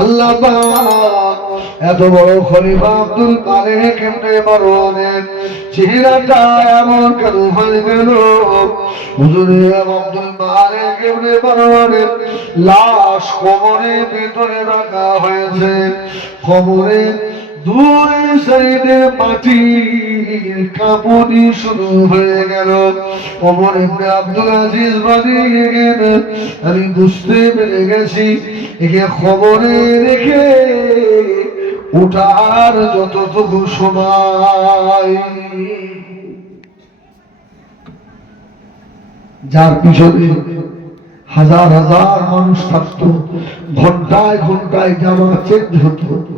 আল্লাহ এত বড় খলিফা আব্দুল মালিক কেমনে মারওয়ানের চেহারাটা এমন কেন হয়ে গেল? হুজুর আব্দুল মালিক কেমনে মারওয়ানের লাশ কবরের ভিতরে রাখা হয়েছে। কবরে দুই সাইডে মাটির কাঁপুনি শুরু হয়ে গেল। ওমর ইবনে আব্দুল আজিজ বানিয়ে গেলেন আমি বুঝতে পেরে গেছি, একে খবরে রেখে ওঠার যতটুকু সময়। যার পিছনে হাজার হাজার মানুষ থাকতো, ঘন্টায় ঘন্টায় জামা চেঞ্জ হতো।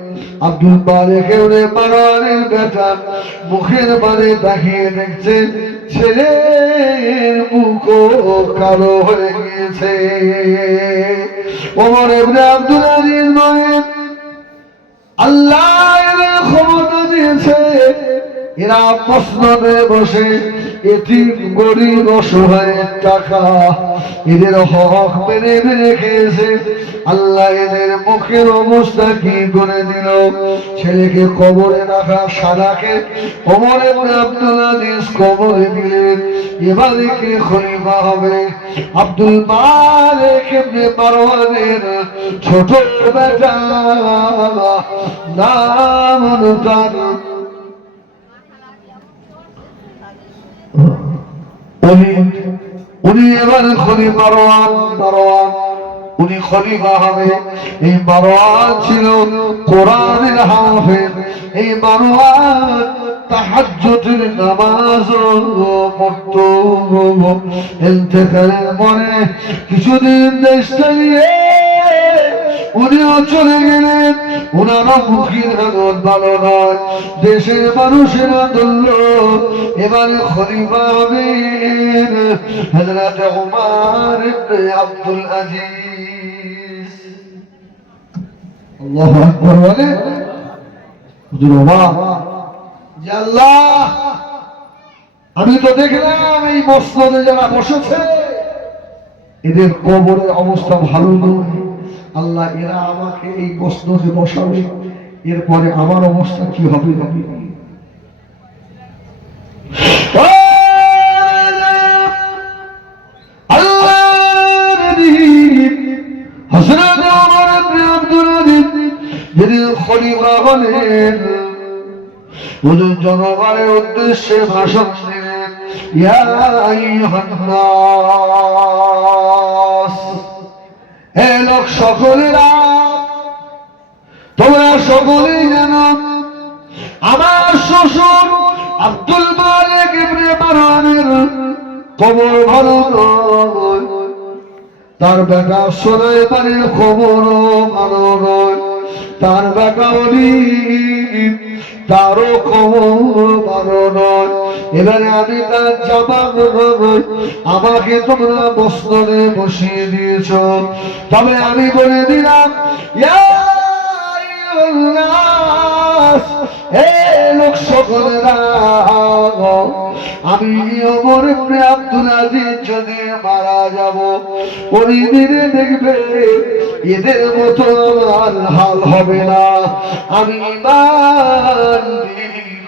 আব্দুল মালিক এমনি মারওয়ানের বেটা, মুখের বারে তাকিয়ে দেখছে, ছেলের মুখ কালো হয়ে গিয়েছে। ওমর ইবনে আব্দুল আজিজ বলেন, আল্লাহ ক্ষমতা দিয়েছে, এরা মসনদে বসে এটি গরিব অসহায়ের টাকা এদের হক মেরে মেরে খেয়েছে আল্লাহ এদের মুখের অবস্থা কি করে দিল? ছেলেকে কবরে রাখা সাদাকে কবরে আব্দুল আজিজ কবরে দিলেন। এবারে কে খলিফা হবে। আব্দুল মালিক ইবনে মারওয়ানের ছোট বেটা, নাম অনুতার উনি উনি এবার খলি মারওয়ান মারওয়ান। উনি খলিফা হবে। এই মারওয়ান ছিল কোরআনের হাফেজ। এই মারওয়ান তাহাজ্জুদের নামাজ পড়তো। ইন্তেকালের পরে কিছুদিন দেশ চালিয়ে উনিও চলে গেলেন। হালত ভালো নয়। দেশের এবারে উমর আব্দুল আজিজ। বলে। আমি তো দেখলাম এই মসনদে যারা বসেছে, এদের কবরের অবস্থা ভালো নয়। আল্লাহ, এরা আমাকে এই মসনদে বসাবে, এরপরে আমার অবস্থা কি হবে? জনগণের উদ্দেশ্যে ভাষণ দিলেন, ইয়া হে সকলেরা, তোমরা সকলেই জানো, আমার শ্বশুর আব্দুল মালিক ইবনে মারওয়ানের ভালো নয়। তার বেটা সুলাইমানের খবর ভালো নয়। তার বেটা তারও খবর ভালো নয়। এবারে আমি তার জামা আমাকে তোমরা বস্ত্রে বসিয়ে দিয়েছ। তবে আমি বলে দিলাম আমি মারা যাব দিনে দেখবে এদের হাল হবে না। আমি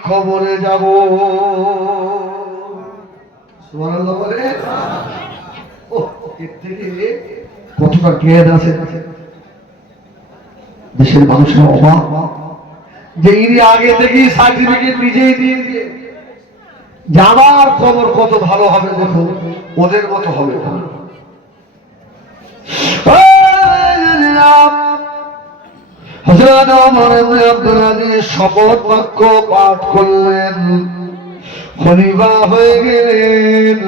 খবরে যাব। থেকে কতটা জ্ঞান আছে? দেশের মানুষের যে ইনি আগে সার্টিফিকেট নিজেই দিয়ে দিয়ে। যাবার খবর কত ভালো হবে দেখো, ওদের মতো হবে। হযরত ওমর ইবনে আব্দুল আজিজ শপথ বাক্য পাঠ করলেন। হয়ে গেলেন,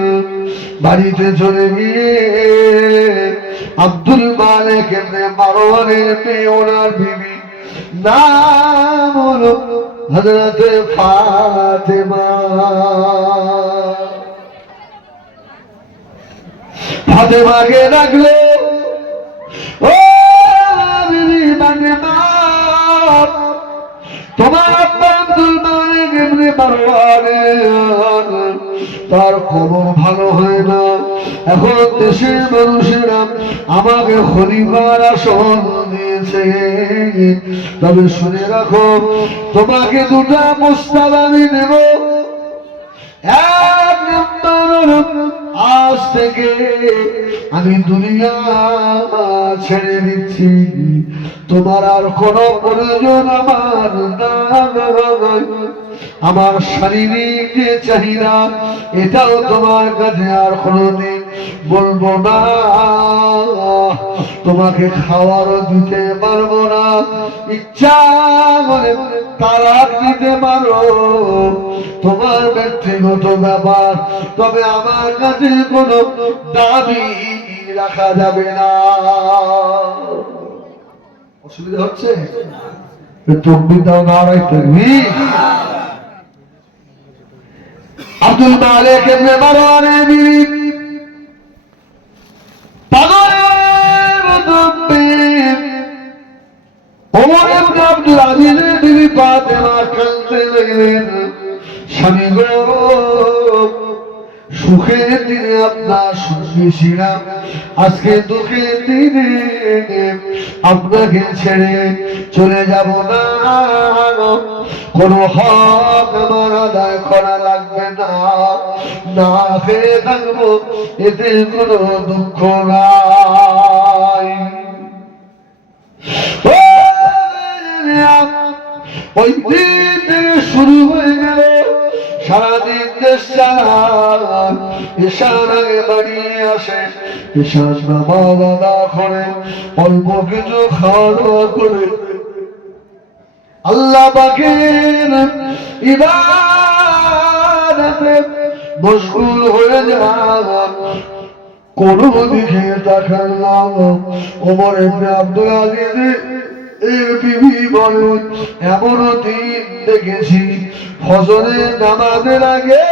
বাড়িতে চলে গিয়ে আব্দুল মালিক মারোয়ারের মেয়ে, ওনার বিবি। নাম হলো হজরতে ফাতেমা। ফাতেমাকে ডাকলো, ও তোমার তার খবর ভালো হয় না। এখন দেশের মানুষেরা আমাকে খলিফার আসন দিয়েছে। তবে শুনে রাখো, তোমাকে দুটা প্রস্তাব আমি দেব আজ থেকে আমি দুনিয়া ছেড়ে দিচ্ছি। তোমার আর কোনো প্রয়োজন আমার আমার শারীরিক চাহিদা, এটাও তোমার কাছে আর কোনোদিন বলব না। তোমাকে খাওয়ারও দিতে পারব না। ইচ্ছা করে তারা দিতে পারো। তোমার ব্যক্তিগত ব্যাপার, তবে আমার কাছে কোনো দাবি রাখা যাবে না। অসুবিধা হচ্ছে? তকবির দাও তকবির আব্দুল মালিক ইবনে মারওয়ানের বিবি সুখের দিনে আপনার সঙ্গে আজকে দুঃখের দিনে আপনাকে ছেড়ে চলে যাব না। কোনো হক আমার আদায় করা লাগবে না না খেয়ে থাকব এতে কোনো দুঃখ নাই ওই দিন থেকে শুরু হয়ে গেল সারাদিন আগে বাড়িয়ে আসে। নামাজ আদা করে অল্প কিছু খাওয়া দাওয়া করে। আল্লাহ পাকের ইবাদতে মশগুল হয়ে যান। কোন দিকে তাকান না। ওমর ইবনে আব্দুল আজিজ বিবি বলেন এমন দিন দেখেছি। ফজরের নামাজের আগে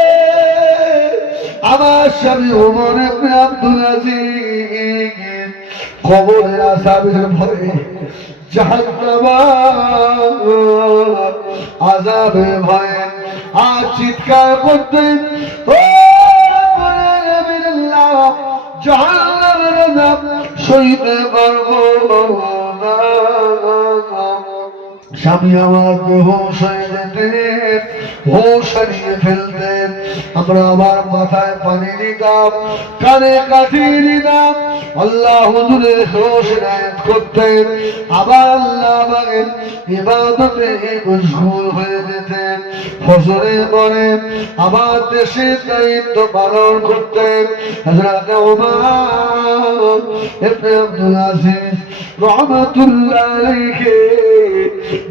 আমার স্বামী ওমর আব্দুল আজিজ কবরের আসাবের ভয়ে আজাবে ভয়ে আর চিৎকার করতেন জাহান্নামের আযাব সইতে পারব। স্বামী আমার বেহোশ হয়ে যেতেন হোশ হারিয়ে ফেলতেন আমরা আমার মাথায় পানি দিতাম কানে কাঠি দিতাম আল্লাহ হুজুরের হোশ রায়ত করতেন, আবার আল্লাহ আমাকে ইবাদতে মশগুল হয়ে যেতেন। ফজরে পরে আবার দেশের দায়িত্ব পালন করতেন। হযরত ওমর ইবনে আব্দুল আজিজ রহমাতুল্লাহ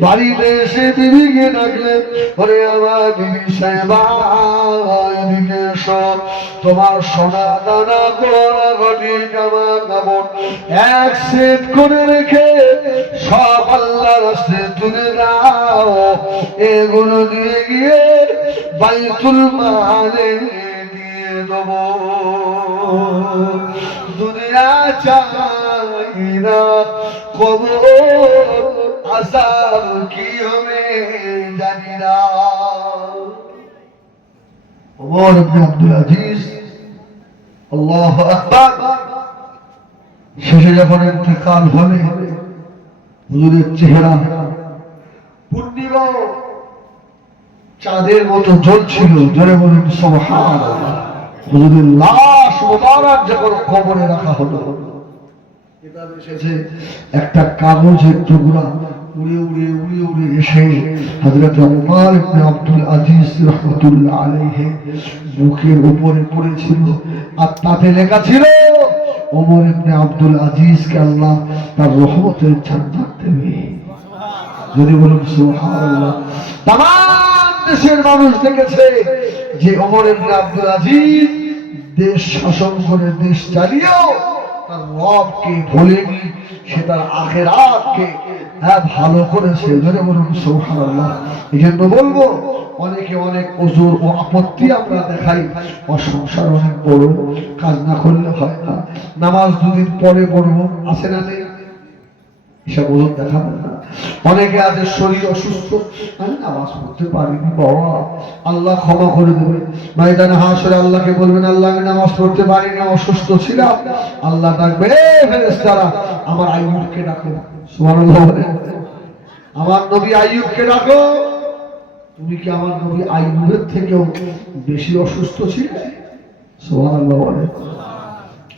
বাড়িতে এসে বিবিকে ডাকলেন পরে আমার বিবি সাহেবা এসো। তোমার সোনা দানা, গোড়া ঘটি, জামা কাপড় এক সেট করে রেখে সব আল্লাহ রাস্তে তুলে দাও। এগুলো দিয়ে গিয়ে বাইতুল মালে দিয়ে দেবো। দুনিয়া চাই না, কবর আসার কি হবে জানি না। ওমর ইবনে আব্দুল আজিজ, আল্লাহু আকবার। শেষে যখন ইন্তেকাল হবে, হুজুরের চেহারা চাঁদের মতো জ্বলছিল, জোরে বলুন, সুবহানাল্লাহ। হুজুরের লাশ মোবারক যখন কবরে রাখা হলো কিতাব এসেছে একটা কাগজের টুকরা। উড়ে উড়ে উড়ে উড়ে এসে হযরত ওমর ইবনে আব্দুল আজিজ রাহমাতুল্লাহ আলাইহি বুকের উপরে পড়েছিল আর তাতে লেখা ছিল ওমর ইবনে আব্দুল আজিজকে আল্লাহ তার রহমতের জান্নাত দেবে। যদি বলুন সুবহানাল্লাহ তাম দেশের মানুষ দেখেছে যে ওমর ইবনে আব্দুল আজিজ দেশ শাসন করে দেশ চালিয়েও তার রবকে ভোলেনি সে তার আখেরাতকে হ্যাঁ ভালো করেছে ধরে বলুন, সুবহানাল্লাহ। এই জন্য বলব, অনেকে অনেক ওজোর ও আপত্তি আমরা দেখাই ও সংসার অনেক বড় কাজ না করলে হয় না। নামাজ দুদিন পরে পড়ব, আছে না নেই? এসব ওজন দেখাবে না। অনেকে আছে, শরীর অসুস্থ, আমি নামাজ পড়তে পারিনি বাবা। আল্লাহ ক্ষমা করে দেবে। ময়দানে হাসরে আল্লাহকে বলবেন, আল্লাহ, আমি নামাজ পড়তে পারিনি, অসুস্থ ছিলাম। আল্লাহ ডাকবে, "এ ফেরেশতারা, আমার আইয়ুবকে ডাকো। আমার নবী আইয়ুবকে ডাকো। তুমি কি আমার নবী আইয়ুবের থেকেও বেশি অসুস্থ ছিলে?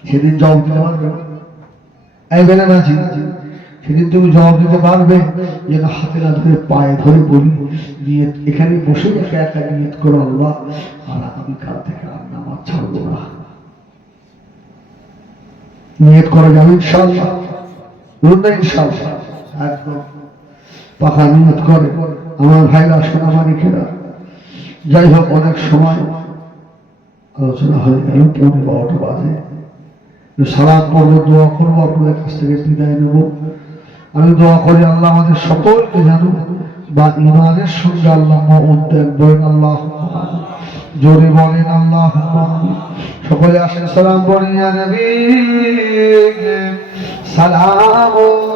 সেদিন জবাব দিতে পারবে। এই সেদিন তুমি জবাব দিতে পারবে হাতে না ধরে পায়ে ধরে বলি নিয়ে এখানে বসে একা একা নিয়ত করো আল্লাহ, আর থেকে ছাড়বো না। নিয়ত করা যাবে ইনশাল্লাহ না ইনশাল্লাহ একদম পাকা নিয়ত করে। আমার ভাইরা সোনা মানিকেরা যাই হোক, অনেক সময় আলোচনা হয়ে গেল, পৌনে বারোটা বাজে। সালাম পড়ব, দোয়া করব, আপনাদের কাছ থেকে বিদায় নেব। আমি দোয়া করি, আল্লাহ আমাদের সকলকে জানো বা ইমানের সঙ্গে আল্লাহ উদ্যোগ বলেন আল্লাহ। জোরে বলেন আল্লাহ। সকলে আসেন সালাম বলিয়া নবী। সালাম।